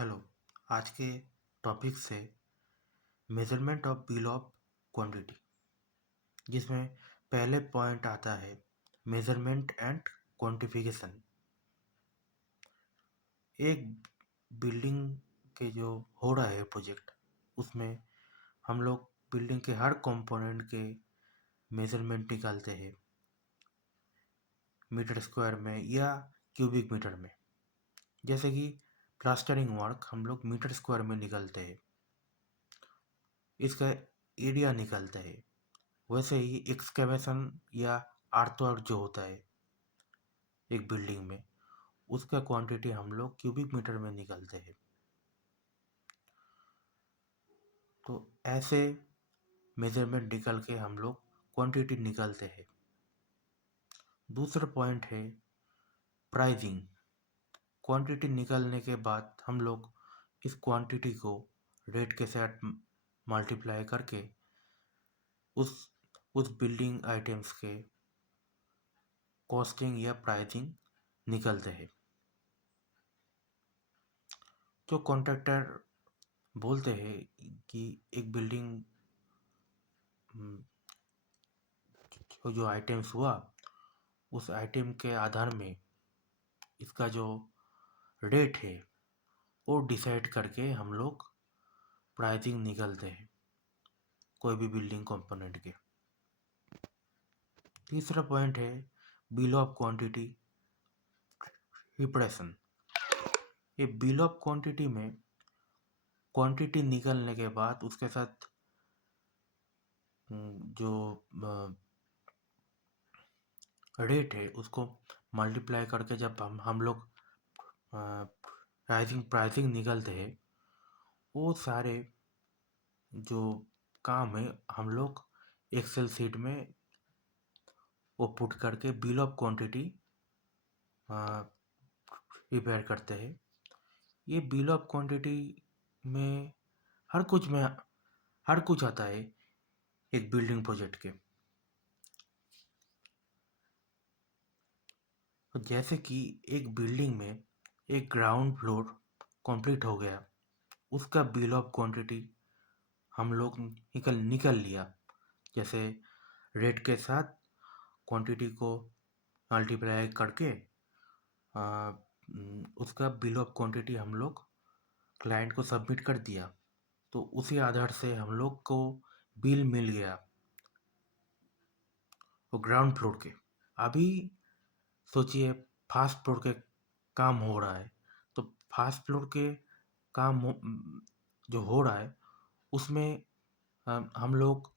Hello. आज के topic से measurement of bill of quantity, जिसमें पहले पॉइंट आता है मेजरमेंट एंड क्वांटिफिकेशन। एक बिल्डिंग के जो हो रहा है प्रोजेक्ट, उसमें हम लोग बिल्डिंग के हर कंपोनेंट के मेजरमेंट निकालते हैं मीटर स्क्वायर में या क्यूबिक मीटर में। जैसे कि प्लास्टरिंग वर्क हम लोग मीटर स्क्वायर में निकालते हैं, इसका एरिया निकालते हैं। वैसे ही एक्सकेवेशन या अर्थवर्क जो होता है एक बिल्डिंग में, उसका क्वांटिटी हम लोग क्यूबिक मीटर में निकालते हैं। तो ऐसे मेजरमेंट निकाल के हम लोग क्वांटिटी निकालते हैं। दूसरा पॉइंट है प्राइसिंग। क्वांटिटी निकालने के बाद हम लोग इस क्वांटिटी को रेट के साथ मल्टीप्लाई करके उस बिल्डिंग आइटम्स के कॉस्टिंग या प्राइसिंग निकालते हैं। जो कॉन्ट्रैक्टर बोलते हैं कि एक बिल्डिंग जो आइटम्स हुआ, उस आइटम के आधार में इसका जो रेट है वो डिसाइड करके हम लोग प्राइसिंग निकालते हैं कोई भी बिल्डिंग कंपोनेंट के। तीसरा पॉइंट है बिल ऑफ क्वांटिटी रिप्रेशन। ये बिल ऑफ क्वांटिटी में क्वांटिटी निकलने के बाद उसके साथ जो रेट है उसको मल्टीप्लाई करके जब हम लोग प्राइसिंग निकलते हैं, वो सारे जो काम है हम लोग एक्सेल शीट में वो पुट करके बिल ऑफ क्वांटिटी प्रिपेयर करते हैं। ये बिल ऑफ क्वांटिटी में हर कुछ आता है एक बिल्डिंग प्रोजेक्ट के। तो जैसे कि एक बिल्डिंग में एक ग्राउंड फ्लोर कंप्लीट हो गया, उसका बिल ऑफ क्वांटिटी हम लोग निकल लिया। जैसे रेट के साथ क्वांटिटी को मल्टीप्लाई करके उसका बिल ऑफ क्वांटिटी हम लोग क्लाइंट को सबमिट कर दिया। तो उसी आधार से हम लोग को बिल मिल गया वो ग्राउंड फ्लोर के। अभी सोचिए फर्स्ट फ्लोर के काम हो रहा है, तो फर्स्ट फ्लोर के जो हो रहा है उसमें हम लोग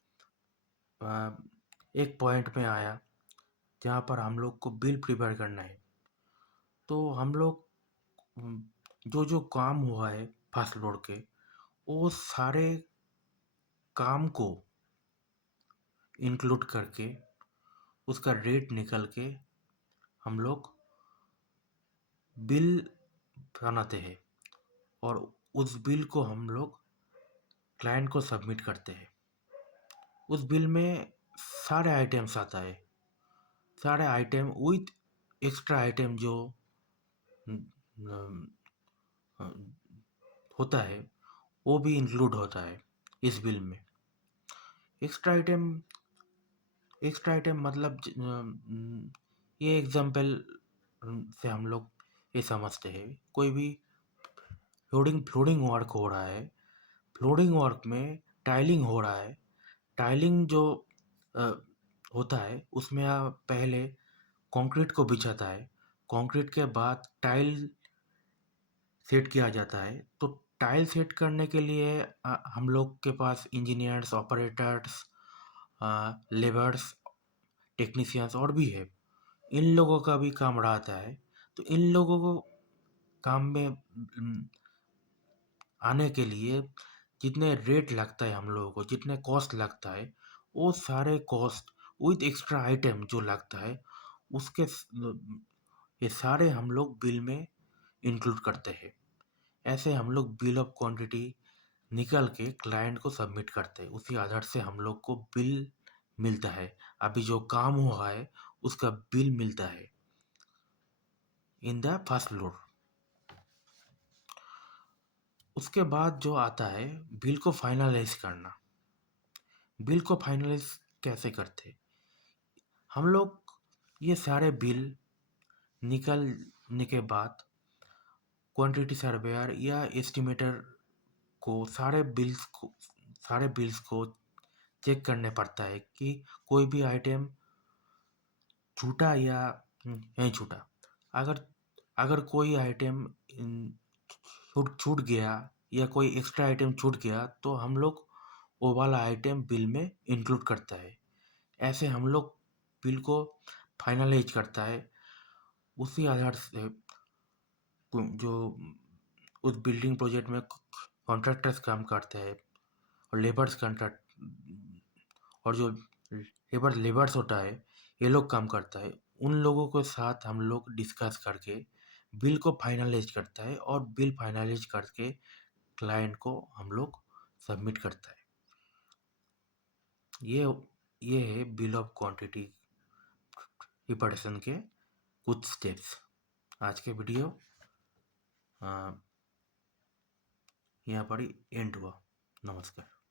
एक पॉइंट में आया जहाँ पर हम लोग को बिल प्रिपेयर करना है। तो हम लोग जो जो काम हुआ है फर्स्ट फ्लोर के, वो सारे काम को इंक्लूड करके उसका रेट निकल के हम लोग बिल बनाते हैं और उस बिल को हम लोग क्लाइंट को सबमिट करते हैं। उस बिल में सारे आइटम्स आता है, सारे आइटम विथ एक्स्ट्रा आइटम जो होता है वो भी इंक्लूड होता है इस बिल में। एक्स्ट्रा आइटम मतलब ये एग्जांपल से हम लोग ये समझते हैं, कोई भी फ्लोरिंग वर्क हो रहा है, फ्लोरिंग वर्क में टाइलिंग हो रहा है। टाइलिंग जो अ, होता है उसमें पहले कंक्रीट को बिछाता है, कंक्रीट के बाद टाइल सेट किया जाता है। तो टाइल सेट करने के लिए हम लोग के पास इंजीनियर्स, ऑपरेटर्स, लेबर्स, टेक्नीशियंस और भी है। इन लोगों का भी काम रहता है। तो इन लोगों को काम में आने के लिए जितने रेट लगता है हम लोगों को, जितने कॉस्ट लगता है, वो सारे कॉस्ट विथ एक्स्ट्रा आइटम जो लगता है उसके ये सारे हम लोग बिल में इंक्लूड करते हैं। ऐसे हम लोग बिल ऑफ क्वांटिटी निकल के क्लाइंट को सबमिट करते हैं। उसी आधार से हम लोग को बिल मिलता है। अभी जो काम हुआ है उसका बिल मिलता है इन द फर्स्ट फ्लोर। उसके बाद जो आता है बिल को फाइनलाइज करना। बिल को फाइनलाइज कैसे करते? हम लोग ये सारे बिल निकलने के बाद क्वांटिटी सर्वेयर या एस्टिमेटर को सारे बिल्स को चेक करने पड़ता है कि कोई भी आइटम छूटा या नहीं छूटा। अगर अगर कोई आइटम छूट छूट गया या कोई एक्स्ट्रा आइटम छूट गया तो हम लोग वो वाला आइटम बिल में इंक्लूड करता है। ऐसे हम लोग बिल को फाइनलाइज करता है। उसी आधार से जो उस बिल्डिंग प्रोजेक्ट में कॉन्ट्रैक्टर्स काम करते हैं और लेबर्स कॉन्ट्रैक्ट और जो लेबर्स होता है ये लोग काम करता है। उन लोगों के साथ हम लोग डिस्कस करके बिल को फाइनलाइज करता है और बिल फाइनलाइज करके क्लाइंट को हम लोग सबमिट करता है। ये ये है बिल ऑफ क्वांटिटी रिप्रेजेंटेशन के कुछ स्टेप्स। आज के वीडियो यहाँ पर ही एंड हुआ। नमस्कार।